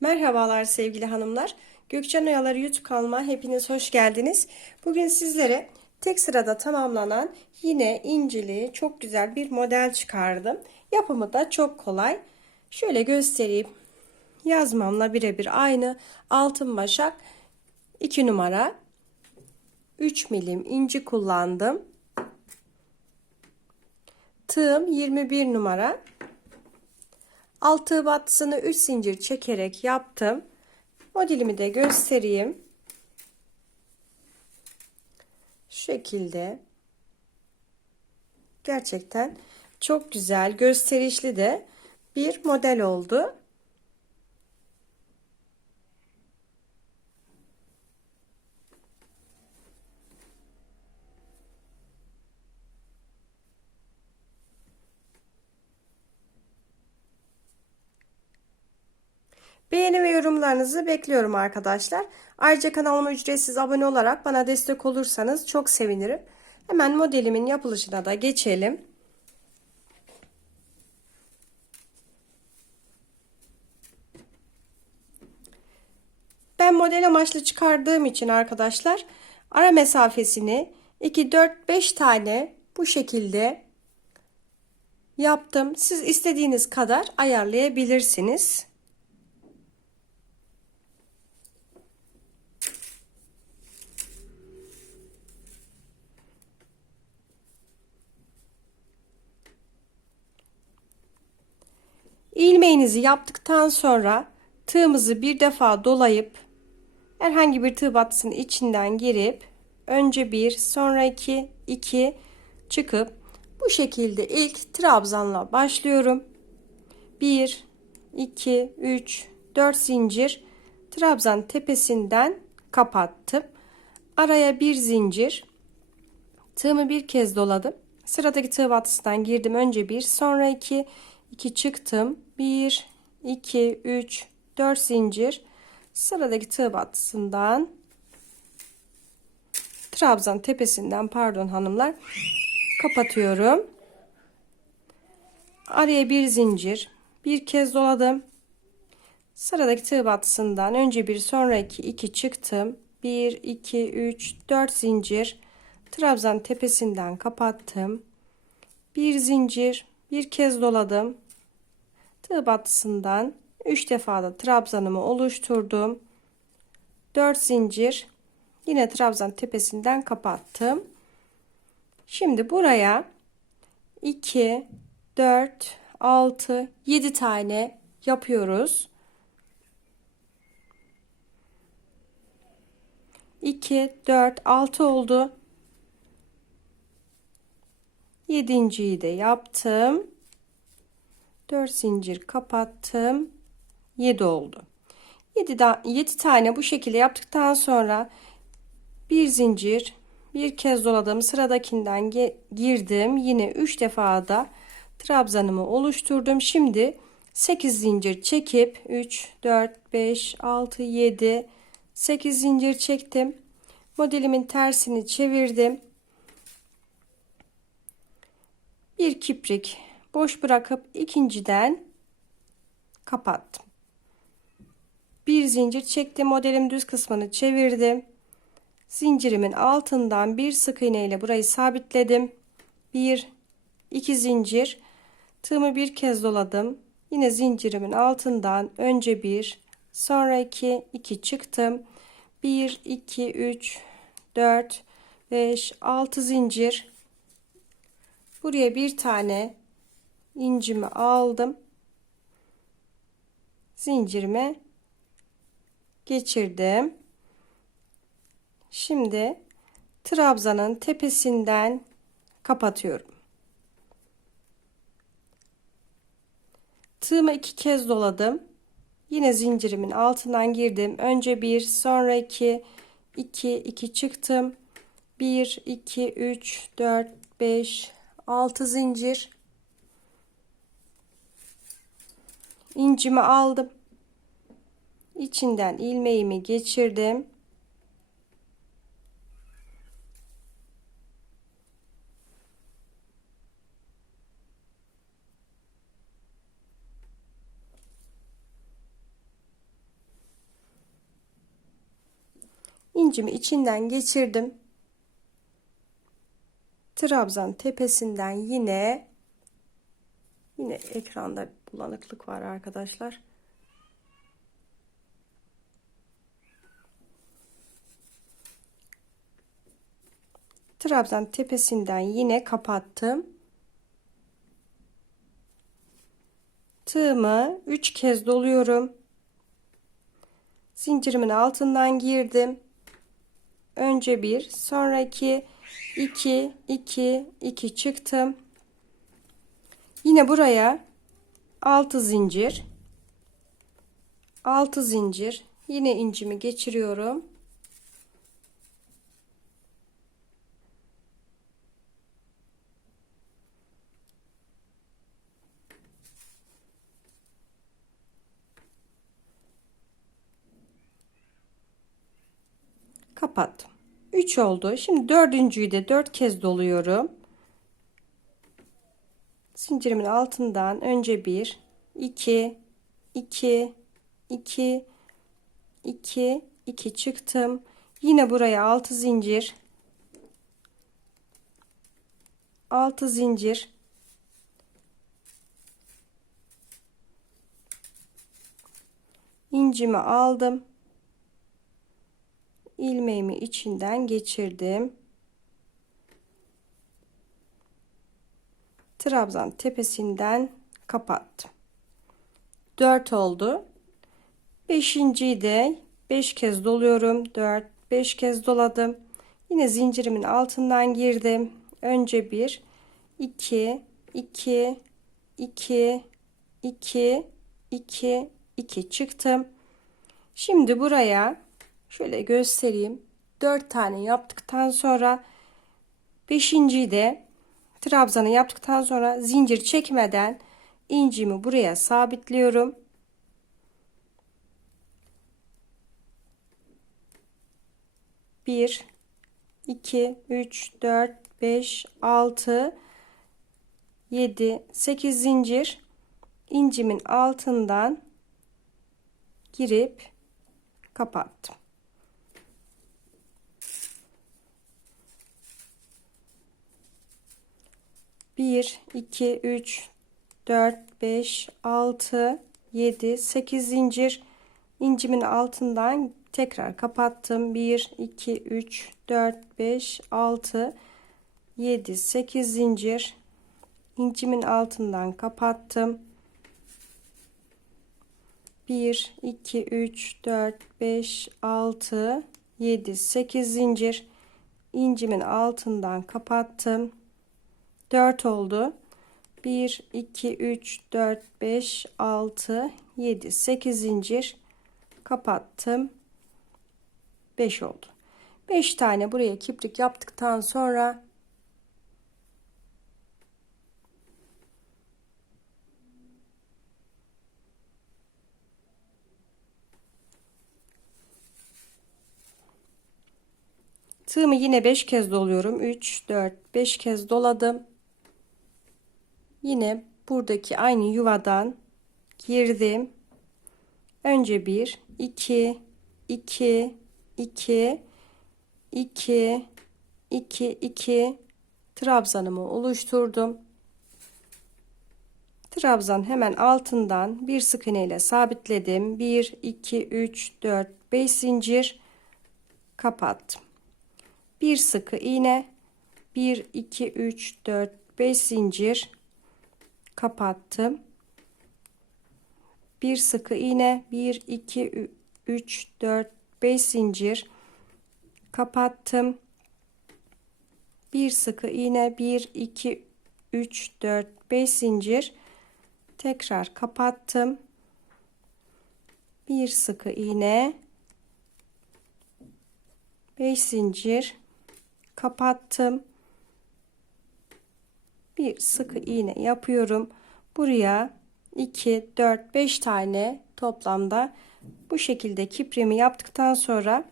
Merhabalar sevgili hanımlar. Gökçen Oyaları YouTube kanalıma hepiniz hoş geldiniz. Bugün sizlere tek sırada tamamlanan yine incili çok güzel bir model çıkardım. Yapımı da çok kolay. Şöyle göstereyim. Yazmamla birebir aynı. Altın başak 2 numara 3 milim inci kullandım. Tığım 21 numara. Altı battısını 3 zincir çekerek yaptım. Modelimi de göstereyim. Şu şekilde. Gerçekten çok güzel, gösterişli de bir model oldu. Beğeni ve yorumlarınızı bekliyorum arkadaşlar. Ayrıca kanalıma ücretsiz abone olarak bana destek olursanız çok sevinirim. Hemen modelimin yapılışına da geçelim. Ben model amaçlı çıkardığım için arkadaşlar ara mesafesini 2 4 5 tane bu şekilde yaptım. Siz istediğiniz kadar ayarlayabilirsiniz. İlmeğinizi yaptıktan sonra tığımızı bir defa dolayıp herhangi bir tığ battısının içinden girip önce bir sonra iki iki çıkıp bu şekilde ilk trabzanla başlıyorum. 1 2 3 4 zincir trabzan tepesinden kapattım. Araya bir zincir tığımı bir kez doladım. Sıradaki tığ battısından girdim. Önce bir sonra iki 2 çıktım. 1 2 3 4 zincir sıradaki tığ battısından trabzan tepesinden pardon hanımlar kapatıyorum. Araya bir zincir bir kez doladım. Sıradaki tığ battısından önce bir sonra iki iki çıktım. 1 2 3 4 zincir trabzan tepesinden kapattım. Bir zincir bir kez doladım. Tığ battısından 3 defa da trabzanımı oluşturdum. 4 zincir yine trabzan tepesinden kapattım. Şimdi buraya 2 4 6 7 tane yapıyoruz. 2 4 6 oldu. 7.yi de yaptım. 4 zincir kapattım. 7 oldu. 7, da, 7 tane bu şekilde yaptıktan sonra bir zincir bir kez doladım sıradakinden girdim yine 3 defa da trabzanımı oluşturdum şimdi 8 zincir çekip 3 4 5 6 7 8 zincir çektim modelimin tersini çevirdim bir kiprik boş bırakıp ikinciden kapattım. Bir zincir çektim. Modelim düz kısmını çevirdim. Zincirimin altından bir sık iğne ile burayı sabitledim. Bir, iki zincir. Tığımı bir kez doladım. Yine zincirimin altından önce bir, sonra iki, iki çıktım. Bir, iki, üç, dört, beş, altı zincir. Buraya bir tane incimi aldım. Zincirime geçirdim. Şimdi trabzanın tepesinden kapatıyorum. Tığımı iki kez doladım. Yine zincirimin altından girdim. Önce bir, sonra iki, iki, iki çıktım. Bir, iki, üç, dört, beş, 6 zincir. İncimi aldım. İçinden ilmeğimi geçirdim. İncimi içinden geçirdim. Trabzan tepesinden yine yine ekranda bulanıklık var arkadaşlar. Trabzan tepesinden yine kapattım. Tığımı 3 kez doluyorum. Zincirimin altından girdim. Önce bir, sonra iki, iki, iki, iki çıktım. Yine buraya 6 zincir. 6 zincir. Yine incimi geçiriyorum. kapattım. 3 oldu. Şimdi dördüncüyü de 4 kez doluyorum. Zincirimin altından önce 1, 2, 2, 2, 2, 2 çıktım. Yine buraya 6 zincir. 6 zincir. incimi aldım ilmeğimi içinden geçirdim. Trabzan tepesinden kapattım. 4 oldu. 5.yi de 5 kez doluyorum. 4 5 kez doladım. Yine zincirimin altından girdim. Önce 1 2 2 2 2 2 2 çıktım. Şimdi buraya Şöyle göstereyim. 4 tane yaptıktan sonra 5.yi de trabzanı yaptıktan sonra zincir çekmeden incimi buraya sabitliyorum. Bir, iki, üç, dört, beş, altı, yedi, sekiz zincir incimin altından girip kapattım. 1 2 3 4 5 6 7 8 zincir incimin altından tekrar kapattım. 1 2 3 4 5 6 7 8 zincir incimin altından kapattım. 1 2 3 4 5 6 7 8 zincir incimin altından kapattım 4 oldu. 1 2 3 4 5 6 7 8 zincir kapattım. 5 oldu. 5 tane buraya kiprik yaptıktan sonra Tığımı yine 5 kez doluyorum. 3 4 5 kez doladım yine buradaki aynı yuvadan girdim. Önce 1 2 2 2 2 2 2 trabzanımı oluşturdum. Trabzan hemen altından bir sık iğne ile sabitledim. 1 2 3 4 5 zincir kapattım. Bir sık iğne 1 2 3 4 5 zincir kapattım. Bir sıkı iğne. 1 2 3 4 5 zincir. Kapattım. Bir sıkı iğne. 1 2 3 4 5 zincir. Tekrar kapattım. Bir sıkı iğne. 5 zincir. Kapattım bir sıkı iğne yapıyorum. Buraya 2, 4, 5 tane toplamda bu şekilde kiprimi yaptıktan sonra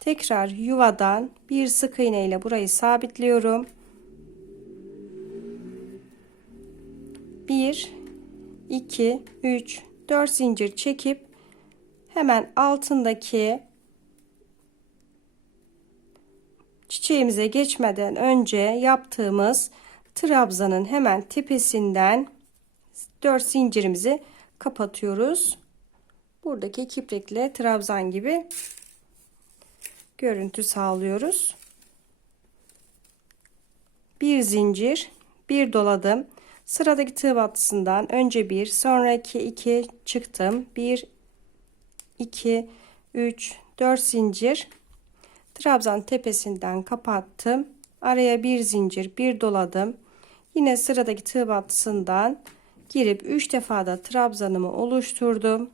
tekrar yuvadan bir sık iğne ile burayı sabitliyorum. 1 2 3 4 zincir çekip hemen altındaki çiçeğimize geçmeden önce yaptığımız trabzanın hemen tepesinden 4 zincirimizi kapatıyoruz. Buradaki kiprekle trabzan gibi görüntü sağlıyoruz. Bir zincir, bir doladım. Sıradaki tığ battısından önce bir, sonraki iki çıktım. Bir, iki, üç, dört zincir. Trabzan tepesinden kapattım. Araya bir zincir, bir doladım. Yine sıradaki tığ battısından girip 3 defa da trabzanımı oluşturdum.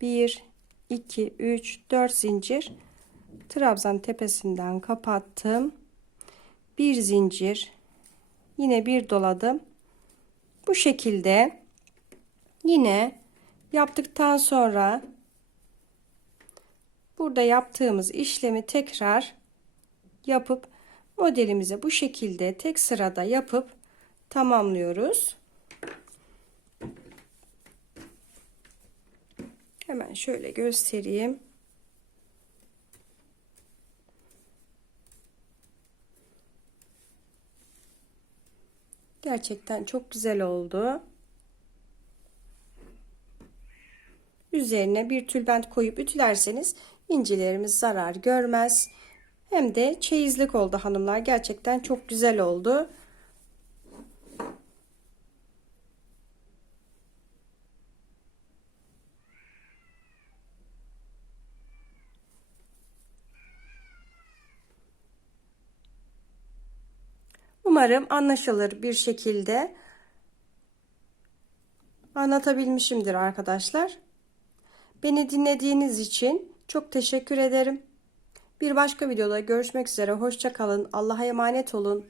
1 2 3 4 zincir trabzan tepesinden kapattım. Bir zincir yine bir doladım. Bu şekilde yine yaptıktan sonra burada yaptığımız işlemi tekrar yapıp modelimize bu şekilde tek sırada yapıp tamamlıyoruz. Hemen şöyle göstereyim. Gerçekten çok güzel oldu. Üzerine bir tülbent koyup ütülerseniz incilerimiz zarar görmez. Hem de çeyizlik oldu hanımlar. Gerçekten çok güzel oldu. Umarım anlaşılır bir şekilde anlatabilmişimdir arkadaşlar. Beni dinlediğiniz için çok teşekkür ederim. Bir başka videoda görüşmek üzere. Hoşçakalın. Allah'a emanet olun.